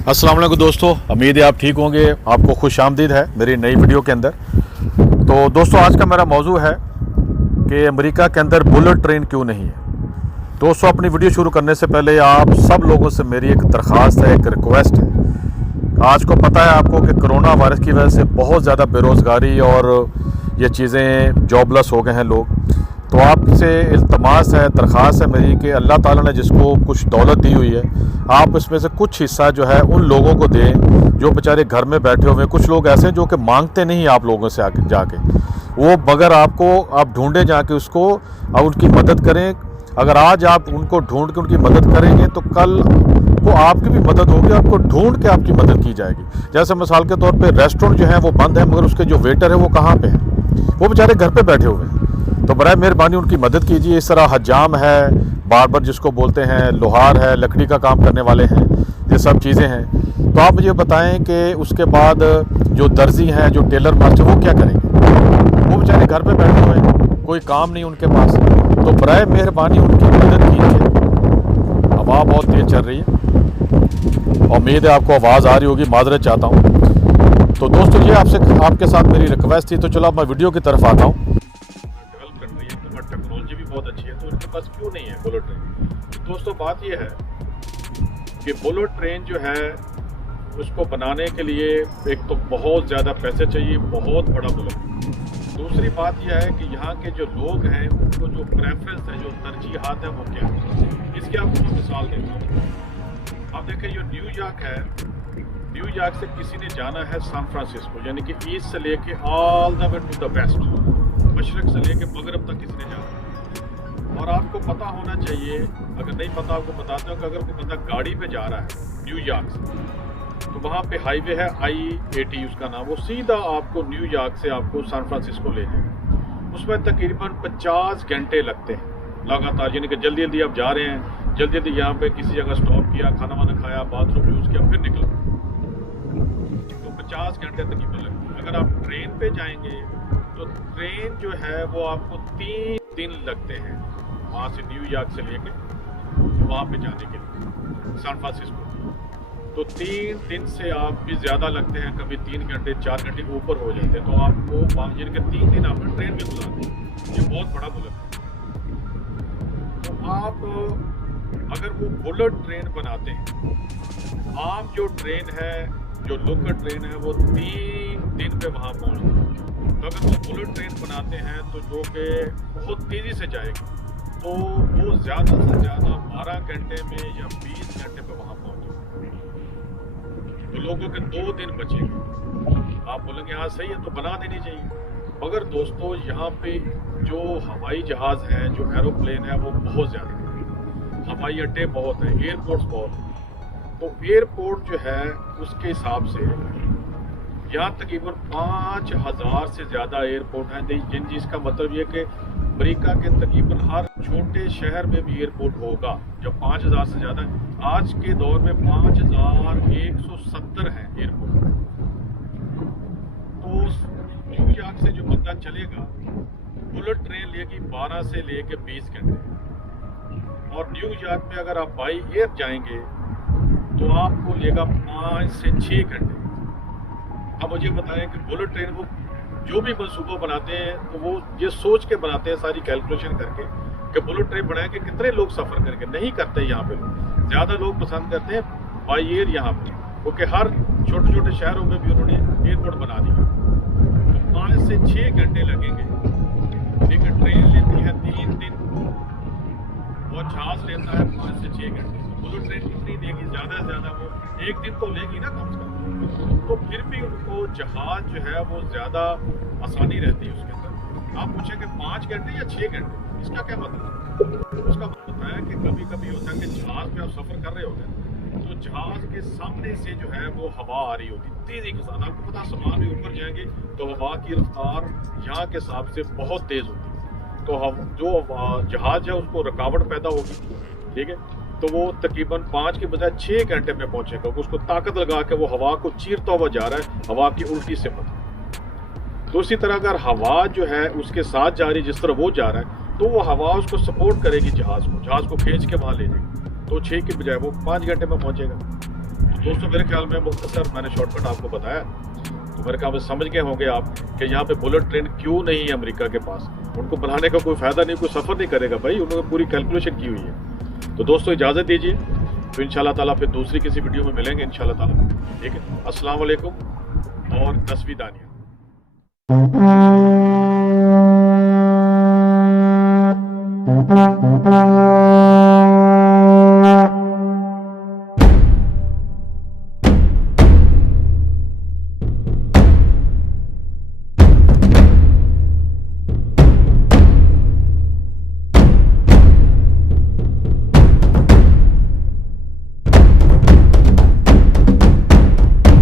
अस्सलाम वालेकुम दोस्तों, उम्मीद है आप ठीक होंगे। आपको खुश आमदीद है मेरी नई वीडियो के अंदर। तो दोस्तों, आज का मेरा मौजू है कि अमेरिका के अंदर बुलेट ट्रेन क्यों नहीं है। दोस्तों, अपनी वीडियो शुरू करने से पहले आप सब लोगों से मेरी एक दरख्वास्त है, एक रिक्वेस्ट है। आज को पता है आपको कि कोरोना वायरस की वजह से बहुत ज़्यादा बेरोज़गारी और ये चीज़ें जॉबलेस हो गए हैं लोग। तो आपसे इल्तमास है, दरख्वास्त है मेरी कि अल्लाह ताला ने जिसको कुछ दौलत दी हुई है, आप इसमें से कुछ हिस्सा जो है उन लोगों को दें जो बेचारे घर में बैठे हुए हैं। कुछ लोग ऐसे हैं जो कि मांगते नहीं आप लोगों से आके जाके, वो बगैर आप ढूंढे जाके उसको आप उनकी मदद करें। अगर आज आप उनको ढूंढ के उनकी मदद करेंगे तो कल को आपकी भी मदद होगी, आपको ढूंढ के आपकी मदद की जाएगी। जैसे मिसाल के तौर पे रेस्टोरेंट जो है वो बंद है, मगर उसके जो वेटर है वो कहाँ पे है, वो बेचारे घर पे बैठे हुए हैं। तो बराए मेहरबानी उनकी मदद कीजिए। इस तरह हजाम है, बार्बर जिसको बोलते हैं, लोहार है, लकड़ी का काम करने वाले हैं, ये सब चीज़ें हैं। तो आप मुझे बताएं कि उसके बाद जो दर्जी हैं, जो टेलर मास्टर, वो क्या करेंगे? वो बेचारे घर पे बैठे हुए हैं, कोई काम नहीं उनके पास। तो बराए मेहरबानी उनकी मदद कीजिए। हवा बहुत तेज़ चल रही है, उम्मीद है आपको आवाज़ आ रही होगी, माजरत चाहता हूँ। तो दोस्तों, ये आपके साथ मेरी रिक्वेस्ट थी। तो चलो अब मैं वीडियो की तरफ आता हूँ। टेक्नोलॉजी भी बहुत अच्छी है, तो उनके पास क्यों नहीं है बुलेट ट्रेन? तो दोस्तों, बात यह है कि बुलेट ट्रेन जो है उसको बनाने के लिए एक तो बहुत ज़्यादा पैसे चाहिए, बहुत बड़ा मुल्क। दूसरी बात यह है कि यहाँ के जो लोग हैं उनको जो प्रेफरेंस है, जो तरजीहात है, वो क्या है। इसकी आपको मैं मिसाल देता हूँ। आप देखें, जो न्यूयॉर्क है, न्यूयॉर्क से किसी ने जाना है सैन फ्रांसिस्को, यानी कि ईस्ट से लेके all the way to the west, मशरक से लेके मगरब तक किसी ने जाना है। और आपको पता होना चाहिए, अगर नहीं पता आपको बताते हो कि अगर कोई बंदा गाड़ी पे जा रहा है न्यूयॉर्क से, तो वहाँ पे हाईवे है I-80 उसका नाम, वो सीधा आपको न्यूयॉर्क से आपको सैन फ्रांसिस्को ले जाए। उसमें तकरीबन 50 घंटे लगते हैं लगातार, यानी कि जल्दी जल्दी आप जा रहे हैं, जल्दी जल्दी यहाँ पे किसी जगह स्टॉप किया, खाना वाना खाया, बाथरूम यूज़ किया, फिर निकल, तो 50 घंटे तकरीबन लगते हैं। अगर आप ट्रेन पे जाएंगे तो ट्रेन जो है वो आपको 3 दिन लगते हैं, वहाँ से न्यूयॉर्क से लेके वहाँ पे जाने के लिए सैन फ्रांसिस्को। तो 3 दिन से आप भी ज़्यादा लगते हैं, कभी 3 घंटे 4 घंटे ऊपर हो जाते हैं। तो आपको 3 दिन आपने ट्रेन में गुजारते हैं। ये बहुत बड़ा बुलेट है। तो आप अगर वो बुलेट ट्रेन बनाते हैं, आम जो ट्रेन है, जो लोकल ट्रेन है, वो 3 दिन पे वहाँ पहुँचती है। तो अगर वो बुलेट ट्रेन बनाते हैं तो जो कि बहुत तेज़ी से जाएगी, तो वो ज़्यादा से ज़्यादा 12 घंटे में या 20 घंटे पे वहाँ पहुँचेगी। तो लोगों के 2 दिन बचेंगे। आप बोलेंगे हाँ सही है, तो बना देनी चाहिए। मगर दोस्तों, यहाँ पे जो हवाई जहाज़ है, जो एरोप्लेन है, वो बहुत ज़्यादा है, हवाई अड्डे बहुत हैं, एयरपोर्ट्स बहुत हैं। तो एयरपोर्ट जो है उसके हिसाब से यहाँ तकरीबन 5000 से ज़्यादा एयरपोर्ट हैं, जिसका मतलब ये कि अमेरिका के तकरीबन हर छोटे शहर में भी एयरपोर्ट होगा। जब 5000 से ज़्यादा, आज के दौर में 5170 हैं एयरपोर्ट। तो न्यूयॉर्क से जो बंदा चलेगा, बुलेट ट्रेन लेगी 12 से लेके 20 घंटे, और न्यूयॉर्क में अगर आप बाई एयर जाएंगे तो आपको लेगा 5 से 6 घंटे। अब मुझे बताएं कि बुलेट ट्रेन वो जो भी मंसूबा बनाते हैं तो वो ये सोच के बनाते हैं, सारी कैलकुलेशन करके, कि बुलेट ट्रेन बनाए कि कितने लोग सफ़र करके। नहीं करते यहाँ पे लोग, ज़्यादा लोग पसंद करते हैं बाई एयर यहाँ पे, क्योंकि हर छोटे छोटे शहरों में भी उन्होंने एयरपोर्ट बना दिया। तो 5 से 6 घंटे लगेंगे, लेकिन ट्रेन लेती है 3 दिन और जहाज़ लेता है 5 से 6 घंटे। बुलेट ट्रेन कितनी देगी? ज़्यादा से ज़्यादा वो 1 दिन तो लेगी ना कम से कम। तो फिर भी उनको जहाज़ जो है वो ज़्यादा आसानी रहती है उसके अंदर। आप पूछेंगे 5 घंटे या 6 घंटे, इसका क्या मतलब? उसका मतलब है कि कभी कभी होता है कि जहाज़ पे आप सफ़र कर रहे होते हैं, तो जहाज़ के सामने से जो है वो हवा आ रही होती तेज़ी के साथ। आपको पता, सामान भी ऊपर जाएंगे तो हवा की रफ्तार यहाँ के हिसाब से बहुत तेज़ होती है। तो हम जो जहाज़ है उसको रुकावट पैदा होगी, ठीक है। तो वो तकरीबन 5 के बजाय 6 घंटे में पहुंचेगा। उसको ताकत लगा के वो हवा को चीरता हुआ जा रहा है, हवा की उल्टी सिमत। तो इसी तरह अगर हवा जो है उसके साथ जा रही, जिस तरह वो जा रहा है, तो वो हवा उसको सपोर्ट करेगी, जहाज़ को खींच के वहाँ ले जाएगी। तो 6 के बजाय वो 5 घंटे में पहुंचेगा। दोस्तों मेरे ख्याल में मुख्तसर मैंने शॉर्टकट आपको बताया, तो मेरे ख्याल में समझ गए होंगे आप कि यहाँ पे बुलेट ट्रेन क्यों नहीं है अमेरिका के पास। उनको बनाने का कोई फ़ायदा नहीं, कोई सफ़र नहीं करेगा भाई, उन्होंने पूरी कैलकुलेशन की हुई है। तो दोस्तों इजाज़त दीजिए, तो इंशाल्लाह ताला फिर दूसरी किसी वीडियो में मिलेंगे इंशाल्लाह ताला। ठीक है, अस्सलाम वालेकुम और तस्वी दानिया।